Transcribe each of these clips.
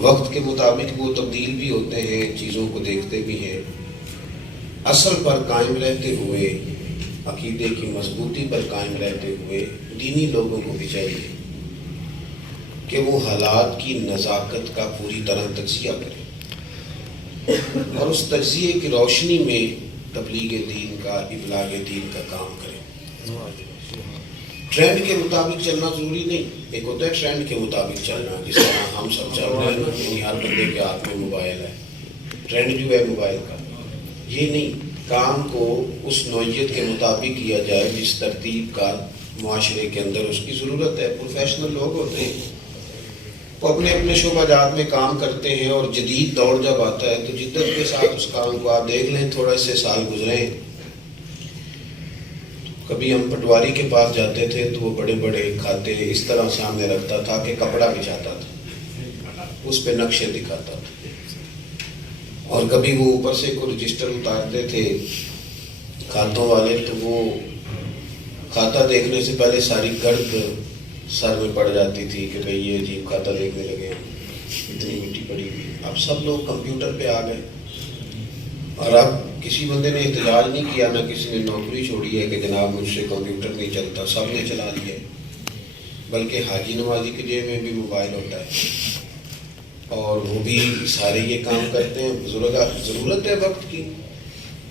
وقت کے مطابق وہ تبدیل بھی ہوتے ہیں، چیزوں کو دیکھتے بھی ہیں۔ اصل پر قائم رہتے ہوئے، عقیدے کی مضبوطی پر قائم رہتے ہوئے دینی لوگوں کو بھی چاہیے کہ وہ حالات کی نزاکت کا پوری طرح تجزیہ کریں اور اس تجزیے کی روشنی میں تبلیغ دین کا، ابلاغ دین کا کام کریں۔ ٹرینڈ کے مطابق چلنا ضروری نہیں۔ ایک ہوتا ہے ٹرینڈ کے مطابق چلنا، جس طرح ہم سب چل رہے ہیں، یعنی ہر بندے کے ہاتھ میں موبائل ہے، ٹرینڈ جو ہے موبائل کا، یہ نہیں۔ کام کو اس نوعیت کے مطابق کیا جائے جس ترتیب کا معاشرے کے اندر اس کی ضرورت ہے۔ پروفیشنل لوگ ہوتے ہیں، وہ اپنے اپنے شعبہ جات میں کام کرتے ہیں، اور جدید دور جب آتا ہے تو جدت کے ساتھ اس کام کو آپ دیکھ لیں۔ تھوڑے سے سال گزرے، کبھی ہم پٹواری کے پاس جاتے تھے تو وہ بڑے بڑے کھاتے اس طرح سامنے رکھتا تھا کہ کپڑا بچھاتا تھا، اس پہ نقشے دکھاتا تھا، اور کبھی وہ اوپر سے کوئی رجسٹر اتارتے تھے کھاتوں والے، تو وہ کھاتا دیکھنے سے پہلے ساری گرد سر میں پڑ جاتی تھی کہ بھئی یہ عجیب کھاتا دیکھنے لگے ہیں، اتنی مٹی پڑی ہوئی۔ اب سب لوگ کمپیوٹر پہ آ گئے، اور اب کسی بندے نے احتجاج نہیں کیا، نہ کسی نے نوکری چھوڑی ہے کہ جناب مجھ سے کمپیوٹر نہیں چلتا، سب نے چلا لیا، بلکہ حاجی نمازی کے جیب میں بھی موبائل ہوتا ہے، اور وہ بھی سارے یہ کام کرتے ہیں۔ ضرورت ہے وقت کی،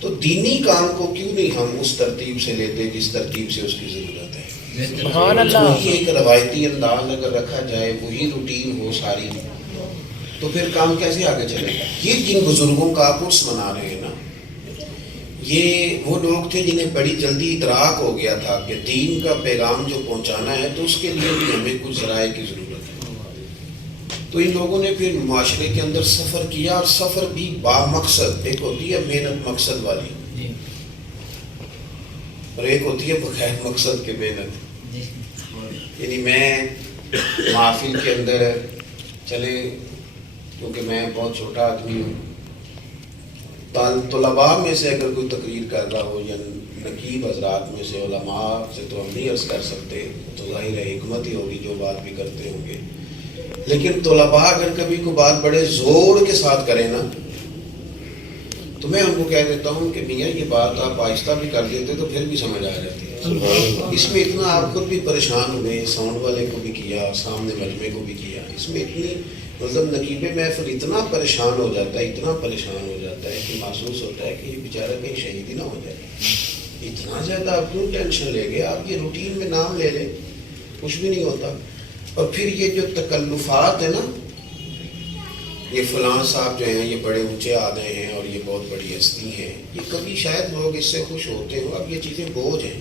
تو دینی کام کو کیوں نہیں ہم اس ترتیب سے لیتے جس ترتیب سے اس کی ضرورت ہے؟ سبحان اللہ۔ وہی ایک روایتی انداز اگر رکھا جائے، وہی روٹین ہو ساری، تو پھر کام کیسے آگے چلے گا؟ یہ جن بزرگوں کا آپ عرس منا رہے ہیں نا، یہ وہ لوگ تھے جنہیں بڑی جلدی ادراک ہو گیا تھا کہ دین کا پیغام جو پہنچانا ہے تو اس کے لیے بھی ہمیں کچھ ذرائع کی ضرورت ہے۔ تو ان لوگوں نے پھر معاشرے کے اندر سفر کیا، اور سفر بھی با مقصد۔ ایک ہوتی ہے محنت مقصد والی، اور ایک ہوتی ہے بغیر مقصد کے محنت۔ یعنی میں محفل کے اندر چلے، کیونکہ میں بہت چھوٹا آدمی ہوں، طلباء میں سے اگر کوئی تقریر کر رہا ہو یا نقیب حضرات میں سے، علماء سے تو ہم نہیں عرض کر سکتے، تو ظاہر ہے حکمت ہی ہوگی جو بات بھی کرتے ہوں گے، لیکن طلباء اگر کبھی کوئی بات بڑے زور کے ساتھ کریں نا، تو میں ان کو کہہ دیتا ہوں کہ میاں یہ بات آپ آہستہ بھی کر دیتے تو پھر بھی سمجھ آ جاتی ہے۔ اس میں اتنا آپ خود بھی پریشان ہوئے، ساؤنڈ والے کو بھی کیا، سامنے مجمع کو بھی کیا، اس میں اتنی مطلب نقیب محفل اتنا پریشان ہو جاتا ہے، اتنا پریشان ہو جاتا ہے کہ محسوس ہوتا ہے کہ یہ بیچارہ کہیں شہید ہی نہ ہو جائے۔ اتنا زیادہ آپ کیوں ٹینشن لے گئے؟ آپ یہ روٹین میں نام لے لیں، کچھ بھی نہیں ہوتا۔ اور پھر یہ جو تکلفات ہیں نا، یہ فلاں صاحب جو ہیں یہ بڑے اونچے آ گئے ہیں اور یہ بہت بڑی ہستی ہیں، یہ کبھی شاید لوگ اس سے خوش ہوتے ہوں، اب یہ چیزیں بوجھ ہیں۔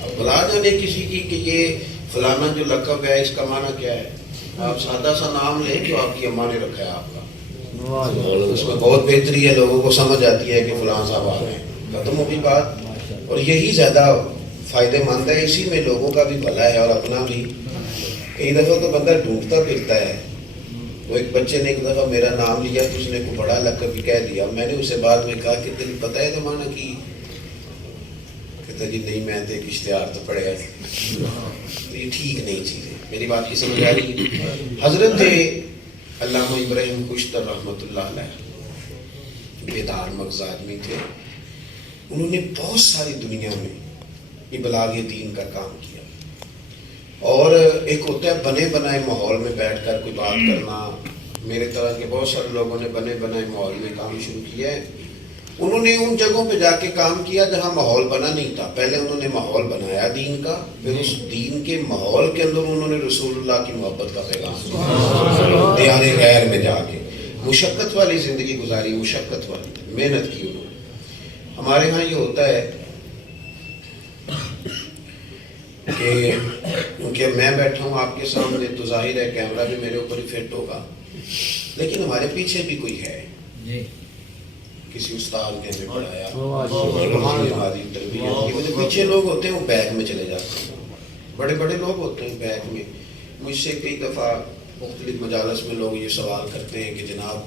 اب بلا جانے کسی کی کہ یہ فلانا جو لقب ہے اس کا معنی کیا ہے؟ آپ سادہ سا نام لیں جو آپ کی اماں نے رکھا ہے آپ کا، اس میں بہت بہتری ہے، لوگوں کو سمجھ آتی ہے کہ فلاں صاحب آ رہے ہیں، ختم ہوگی بات۔ اور یہی زیادہ فائدہ مند ہے، اسی میں لوگوں کا بھی بھلا ہے اور اپنا بھی۔ کئی دفعہ تو بندہ ڈھونڈتا پھرتا ہے۔ وہ ایک بچے نے ایک دفعہ میرا نام لیا تو اس نے کوئی بڑا لقب بھی کہہ دیا، میں نے اسے بعد میں کہا کہ تجھے پتہ ہے زمانہ کی؟ کہتا جی نہیں، میں تو ایک اشتہار تو پڑھا تھا۔ تو یہ ٹھیک نہیں چیزیں، میری بات کی سمجھ آ رہی ہے؟ حضرت علامہ ابراہیم کشتر رحمۃ اللہ علیہ بیدار مغز آدمی تھے، انہوں نے بہت ساری دنیا میں ابلاغ دین کا کام کیا، اور ایک ہوتا ہے بنے بنائے ماحول میں بیٹھ کر کوئی بات کرنا۔ میرے طرح کے بہت سارے لوگوں نے بنے بنائے ماحول میں کام شروع کیا ہے۔ انہوں نے ان جگہوں پہ جا کے کام کیا جہاں ماحول بنا نہیں تھا، پہلے انہوں نے ماحول بنایا دین کا، پھر اس دین کے ماحول کے اندر انہوں نے رسول اللہ کی محبت کا پیغام دیار غیر میں جا کے مشقت والی زندگی گزاری، مشقت والی محنت کی انہوں نے۔ ہمارے ہاں یہ ہوتا ہے کہ کیونکہ میں بیٹھا ہوں آپ کے سامنے تو ظاہر ہے کیمرہ بھی میرے اوپر ہی فٹ ہوگا، لیکن ہمارے پیچھے بھی کوئی ہے، کسی استاد نے ہمیں پڑھایا، ہماری تربیت کی وجہ پیچھے لوگ ہوتے ہیں وہ بیک میں چلے جاتے ہیں، بڑے بڑے لوگ ہوتے ہیں بیک میں۔ مجھ سے کئی دفعہ مختلف مجالس میں لوگ یہ سوال کرتے ہیں کہ جناب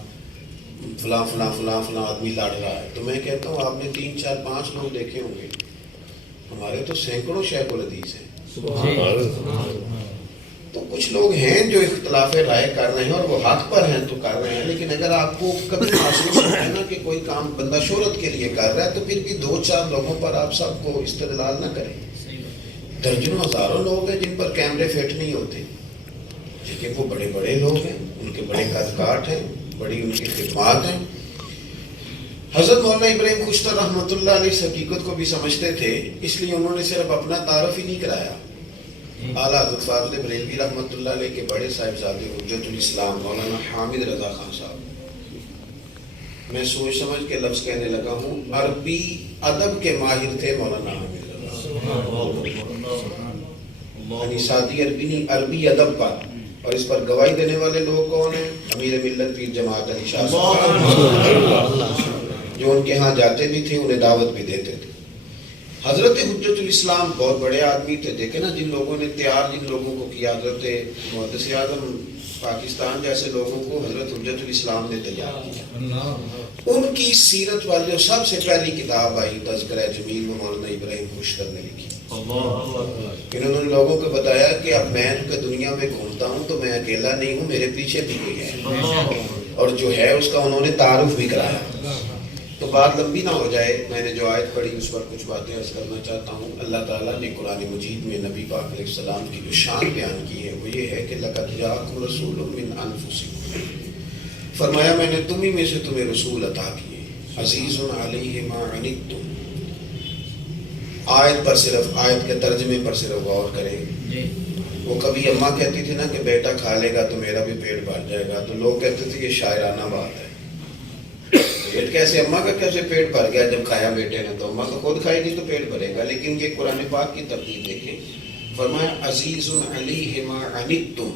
فلاں فلاں فلاں فلاں آدمی لڑ رہا ہے، تو میں کہتا ہوں آپ نے 3 4 5 لوگ دیکھے ہوں گے، ہمارے تو سینکڑوں شیخ الحدیث ہیں۔ تو کچھ لوگ ہیں جو اختلاف رائے کر رہے ہیں اور وہ حق پر ہیں تو کر رہے ہیں، لیکن اگر آپ کو کبھی محسوس ہوتا ہے نا کہ کوئی کام بندہ شہرت کے لیے کر رہا ہے تو پھر بھی 2-4 لوگوں پر آپ سب کو استدلال نہ کریں. درجنوں ہزاروں لوگ ہیں جن پر کیمرے فٹ نہیں ہوتے، لیکن وہ بڑے بڑے لوگ ہیں، ان کے بڑے قد کاٹ ہیں، بڑی ان کی خدمات ہیں. حضرت مولانا ابراہیم خوشتر رحمۃ اللہ علیہ اس حقیقت کو بھی سمجھتے تھے، اس لیے انہوں نے صرف اپنا تعارف ہی نہیں کرایا. اعلیٰ حضرت فاضل بریلوی رحمۃ اللہ علیہ کے بڑے صاحبزادے حجت الاسلام مولانا حامد رضا خان صاحب، میں سوچ سمجھ کے لفظ کہنے لگا ہوں، عربی ادب کے ماہر تھے مولانا حامد رضا، یعنی سادی عربی نہیں، عربی ادب پر. اور اس پر گواہی دینے والے لوگ کون ہیں؟ امیر ملت پیر جماعت علی شاہ صاحب، جو ان کے ہاں جاتے بھی تھے، انہیں دعوت بھی دیتے تھے. حضرت حجت الاسلام بہت بڑے آدمی تھے. دیکھیں نا جن لوگوں نے تیار جن لوگوں کو کیا، حضرت محدث اعظم پاکستان جیسے لوگوں کو حضرت حجت الاسلام نے تیار کیا. ان کی سیرت والی جو سب سے پہلی کتاب آئی تذکرہ جمیل وہ مولانا ابراہیم خوشتر نے لکھی. انہوں نے لوگوں کو بتایا کہ اب میں کہ دنیا میں گھومتا ہوں تو میں اکیلا نہیں ہوں، میرے پیچھے بھی کوئی ہے، اور جو ہے اس کا انہوں نے تعارف بھی کرایا. تو بات لمبی نہ ہو جائے، میں نے جو آیت پڑھی اس پر کچھ باتیں عرض کرنا چاہتا ہوں. اللہ تعالیٰ نے قرآن مجید میں نبی پاک علیہ السلام کی جو شان بیان کی ہے وہ یہ ہے کہ لَقَدْ جَاءَكُمْ رَسُولٌ مِّنْ أَنفُسِكُمْ، فرمایا میں نے تمہیں میں سے تمہیں رسول عطا کیے. عزیز علیہ ما عنتم، آیت پر صرف آیت کے ترجمے پر صرف غور کریں. وہ کبھی اماں کہتی تھی نا کہ بیٹا کھا لے گا تو میرا بھی پیٹ بھر جائے گا، تو لوگ کہتے تھے یہ شاعرانہ بات ہے. پیٹ کیسے، اماں کا کیسے پیٹ بھر گیا جب کھایا بیٹے نے؟ تو اماں تو خود کھائے گی تو پیٹ بھرے گا. لیکن یہ قرآن پاک کی ترتیب دیکھیں، فرمایا عزیز علیہ ما عنتم،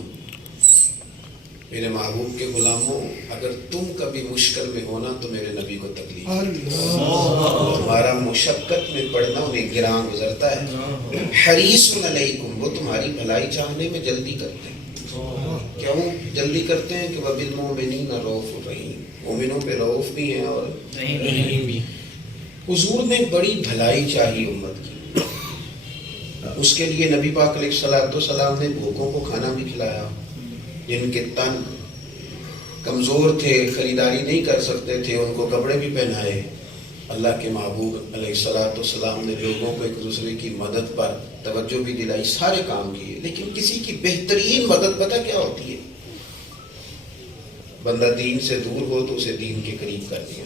میرے محبوب کے غلاموں اگر تم کبھی مشکل میں ہونا تو میرے نبی کو تکلیف، تمہارا مشقت میں پڑنا انہیں گراں گزرتا ہے. حریص علیکم، وہ تمہاری بھلائی چاہنے میں جلدی کرتے ہیں. کیوں جلدی کرتے ہیں؟ کہ وَبِالْمُؤْمِنِينَ رَءُوفٌ رَحِيمٌ، مومنوں پہ رؤوف بھی ہیں اور رحیم بھی. حضور نے بڑی بھلائی چاہی امت کی، اس کے لیے نبی پاک علیہ السلام نے بھوکوں کو کھانا بھی کھلایا، جن کے تن کمزور تھے، خریداری نہیں کر سکتے تھے، ان کو کپڑے بھی پہنائے. اللہ کے محبوب علیہ السلام نے لوگوں کو ایک دوسرے کی مدد پر توجہ بھی دلائی، سارے کام کیے. لیکن کسی کی بہترین مدد پتہ کیا ہوتی ہے؟ بندہ دین سے دور ہو تو اسے دین کے قریب کر دیا.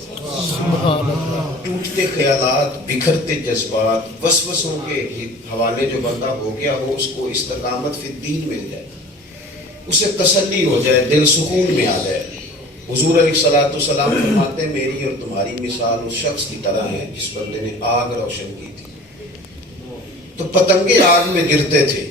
ٹوٹتے خیالات، بکھرتے جذبات، وسوسوں کے حوالے جو بندہ ہو گیا ہو، اس کو استقامت فی الدین مل جائے، اسے تسلی ہو جائے، دل سکون میں آ جائے. حضور علیہ السلام فرماتے ہیں میری اور تمہاری مثال اس شخص کی طرح ہے جس بندے نے آگ روشن کی تھی. تو پتنگے آگ میں گرتے تھے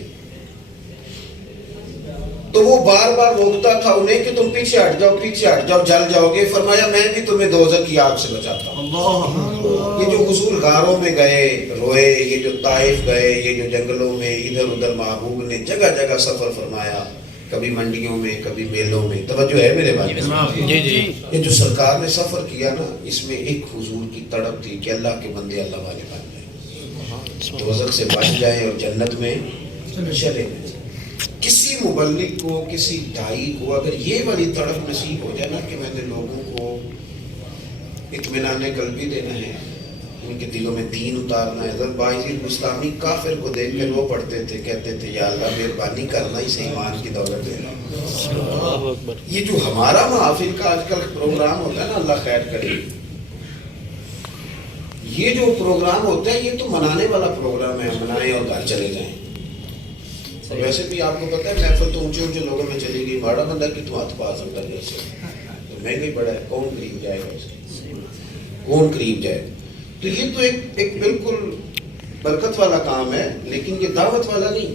تو وہ بار بار روکتا تھا انہیں کہ تم پیچھے ہٹ جاؤ، پیچھے ہٹ جاؤ، جل جاؤ گے. فرمایا میں بھی تمہیں دوزخ کی آگ سے بچاتا ہوں. یہ جو حضور غاروں میں گئے روئے، یہ جو طائف گئے، یہ جو جنگلوں میں ادھر ادھر محبوب نے جگہ جگہ سفر فرمایا، کبھی منڈیوں میں، کبھی میلوں میں. توجہ ہے میرے بھائی؟ یہ جو سرکار نے سفر کیا نا، اس میں ایک حضور کی تڑپ تھی کہ اللہ کے بندے اللہ والے بن جائیں، دوزخ سے بچ جائیں اور جنت میں چلے جائیں. کسی مبلغ کو، کسی دائی کو اگر یہ والی تڑپ نصیب ہو جائے نا کہ میں نے لوگوں کو اطمینان قلبی دینا ہے، ان کے دلوں میں دین اتارنا ہے. حضرت باعزید بستامی کافر کو دیکھ کے رو پڑتے تھے، کہتے تھے یا اللہ مہربانی کرنا، اسے ایمان کی دولت دینا. یہ جو ہمارا محافل کا آج کل پروگرام ہوتا ہے نا، اللہ خیر کرے، یہ جو پروگرام ہوتا ہے یہ تو منانے والا پروگرام ہے، منائیں اور گھر چلے جائیں. ویسے بھی آپ کو پتہ ہے محفل تو اونچے اونچے لوگوں میں چلی گئی، بڑا بندہ کی تو ہاتھ پا سکتا ہے، جیسے تو مہنگا ہی بڑا ہے، کون قریب جائے گا اسے، کون قریب جائے. تو یہ تو ایک بالکل برکت والا کام ہے، لیکن یہ دعوت والا نہیں.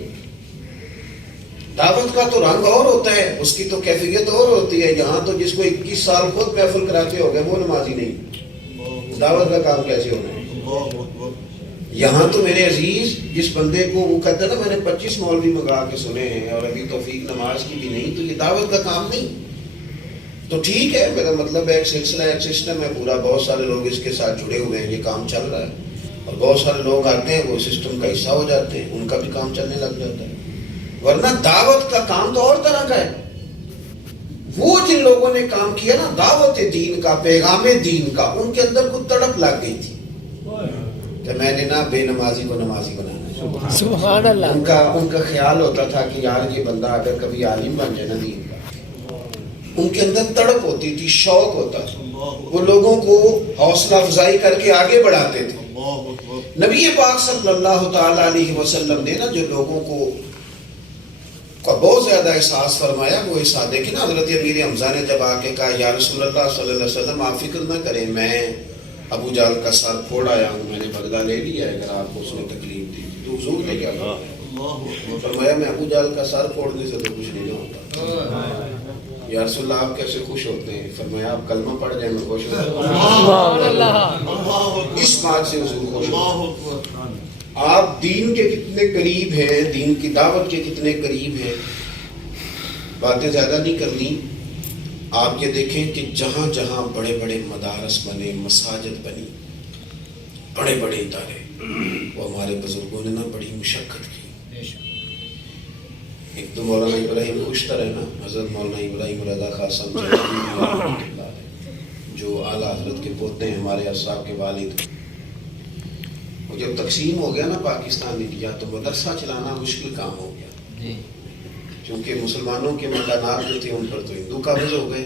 دعوت کا تو رنگ اور ہوتا ہے، اس کی تو کیفیت اور ہوتی ہے. یہاں تو جس کو 21 سال خود محفل کراتے ہو گئے وہ نمازی نہیں، دعوت کا کام کیسے ہونا ہے؟ یہاں تو میرے عزیز جس بندے کو وہ کہتا ہے نا میں نے 25 مولوی منگا کے سنے ہیں اور ابھی توفیق نماز کی بھی نہیں، تو یہ دعوت کا کام نہیں. تو ٹھیک ہے، میرا مطلب ایک سلسلہ، ایک سسٹم ہے پورا، بہت سارے لوگ اس کے ساتھ جڑے ہوئے ہیں، یہ کام چل رہا ہے، اور بہت سارے لوگ آتے ہیں وہ سسٹم کا حصہ ہو جاتے ہیں، ان کا بھی کام چلنے لگ جاتا ہے. ورنہ دعوت کا کام تو اور طرح کا ہے. وہ جن لوگوں نے کام کیا نا دعوت دین کا، پیغام دین کا، ان کے اندر کچھ تڑپ لگ گئی تھی کہ میں نے نا بے نمازی کو نمازی بنانا ہے. سبحان اللہ. ان کا خیال ہوتا تھا کہ یار یہ بندہ اگر کبھی عالم بن جائے نا دین کا. ان کے اندر تڑپ ہوتی تھی، شوق ہوتا تھا، وہ لوگوں کو حوصلہ افزائی کر کے آگے بڑھاتے تھے. نبی پاک صلی اللہ تعالی علیہ وسلم نے نا جو لوگوں کو بہت زیادہ احساس فرمایا وہ احساس دیکھیں نا. حضرت امیر حمزہ نے جب آ کے کہا یا رسول اللہ صلی اللہ علیہ وسلم آپ فکر نہ کریں، میں ابو جہل کا سر پھوڑ آیا ہوں، میں نے بدلہ لے لیا ہے اگر آپ کو اس نے تکلیف دی. تو حضور نے کیا فرمایا؟ میں ابو جہل کا سر پھوڑنے سے تو کچھ نہیں ہوتا. یا رسول اللہ آپ کیسے خوش ہوتے ہیں؟ فرمایا آپ کلمہ پڑھ جائیں میں خوش ہوں. اس بات سے حضور خوش ہوتے. آپ دین کے کتنے قریب ہیں، دین کی دعوت کے کتنے قریب ہیں. باتیں زیادہ نہیں کرنی. آپ یہ دیکھیں کہ جہاں جہاں بڑے بڑے مدارس بنے، مساجد بنی، بڑے بڑے ادارے، وہ ہمارے بزرگوں نے نا بڑی مشقت کی. ایک تو مولانا ابراہیم خوشتر ہے نا، حضرت مولانا ابراہیم رضا خان صاحب جو اعلیٰ حضرت کے پوتے ہیں، ہمارے صاحب کے والد. وہ جب تقسیم ہو گیا نا پاکستان انڈیا تو مدرسہ چلانا مشکل کام ہو گیا، کیونکہ مسلمانوں کے مکانات جو تھے ان پر تو ہندو قابض ہو گئے.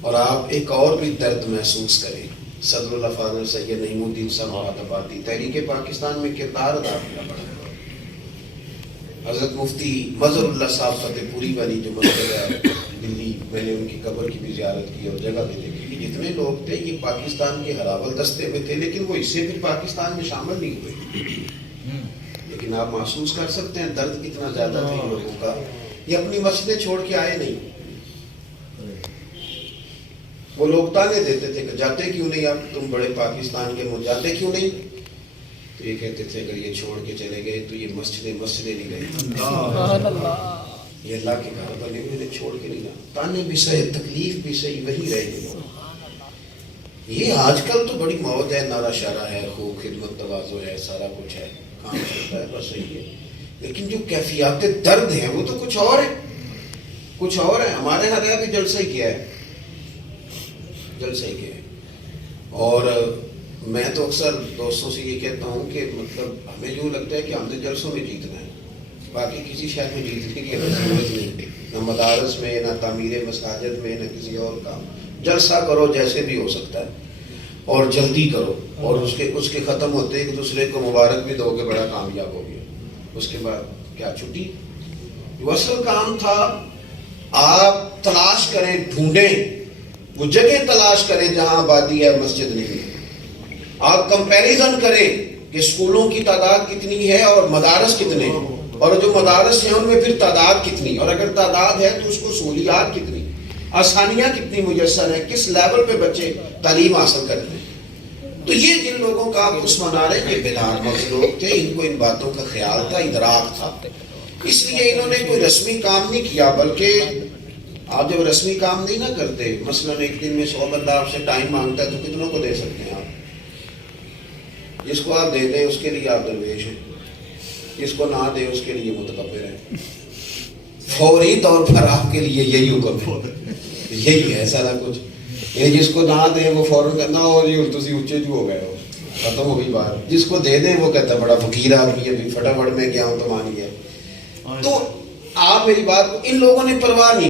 اور آپ ایک اور بھی درد محسوس کریں، صدر اللہ فاضل سید نعیم الدین صاحب آبادی تحریک پاکستان میں کردار ادا کیا بڑا. حضرت مفتی مظہر اللہ صاحب فتح پوری والی جو مسجد ہے دلی، میں نے ان کی قبر کی بھی زیارت کی اور جگہ بھی دیکھی. جتنے لوگ تھے یہ پاکستان کے ہراول دستے میں تھے، لیکن وہ اس سے بھی پاکستان میں شامل نہیں ہوئے. لیکن آپ محسوس کر سکتے ہیں درد کتنا زیادہ تھا ان لوگوں کا. یہ اپنی مسجدیں چھوڑ کے آئے نہیں. وہ لوگ تانے دیتے تھے کہ جاتے کیوں نہیں آپ، تم بڑے پاکستان کے ملک جاتے کیوں نہیں؟ تو یہ کہتے تھے اگر یہ چھوڑ کے چلے گئے تو یہ مسجدیں نہیں رہی. یہ اللہ کے گھر بنے ہوئے نے چھوڑ کے نہیں جانا. تانے بھی صحیح، تکلیف بھی صحیح، وہی رہے گی. یہ آج کل تو بڑی موت ہے، نعرہ شعرہ ہے، خوب خدمت تواضع ہے، سارا کچھ ہے، کام چلتا ہے، بس صحیح ہے. لیکن جو کیفیات درد ہیں وہ تو کچھ اور ہے، کچھ اور ہے. ہمارے یہاں رہا بھی جلسہ ہی کیا ہے، جلسہ ہی کیا ہے. اور میں تو اکثر دوستوں سے یہ کہتا ہوں کہ مطلب ہمیں جو لگتا ہے کہ ہم نے جلسوں میں جیتنا ہے، باقی کسی شہر میں جیتنے کی ضرورت نہیں، نہ مدارس میں، نہ تعمیر مساجد میں، نہ کسی اور کام. جلسہ کرو جیسے بھی ہو سکتا ہے اور جلدی کرو، اور اس کے ختم ہوتے ایک دوسرے کو مبارک بھی دو کہ بڑا کامیاب ہو گیا. اس کے بعد کیا چھٹی. جو اصل کام تھا آپ تلاش کریں، ڈھونڈیں، وہ جگہ تلاش کریں جہاں آبادی ہے مسجد نہیں ہے. آپ کمپیریزن کریں کہ اسکولوں کی تعداد کتنی ہے اور مدارس کتنے ہیں، اور جو مدارس ہیں ان میں پھر تعداد کتنی، اور اگر تعداد ہے تو اس کو سہولیات کتنی، آسانیاں کتنی میسر ہیں، کس لیول پہ بچے تعلیم حاصل کرتے ہیں. تو یہ جن لوگوں کا آپ اس منا رہے ہیں یہ بیدار مغز لوگ تھے، ان کو ان باتوں کا خیال تھا، ادراک تھا. اس لیے انہوں نے کوئی رسمی کام نہیں کیا. بلکہ آپ جب رسمی کام نہیں نہ کرتے، مثلا ایک دن میں 100 بندہ آپ سے ٹائم مانگتا ہے تو کتنوں کو دے سکتے ہیں آپ؟ جس کو آپ دے دیں اس کے لیے آپ درویش ہیں، جس کو نہ دیں اس کے لیے متکبر ہیں. فوری طور پر آپ کے لیے یہی حکم ہے، یہی ہے سارا کچھ. یہ جس کو نہ دیں وہ فوراً کرنا اور یہ تسی اونچے جو ہو گئے ہو، ختم ہو گئی بات. جس کو دے دیں وہ کہتا ہے بڑا فقیر آدمی ہے، فٹافٹ میں گیا ہوں تو مان گیا. تو آپ میری بات کو، ان لوگوں نے پرواہ نہیں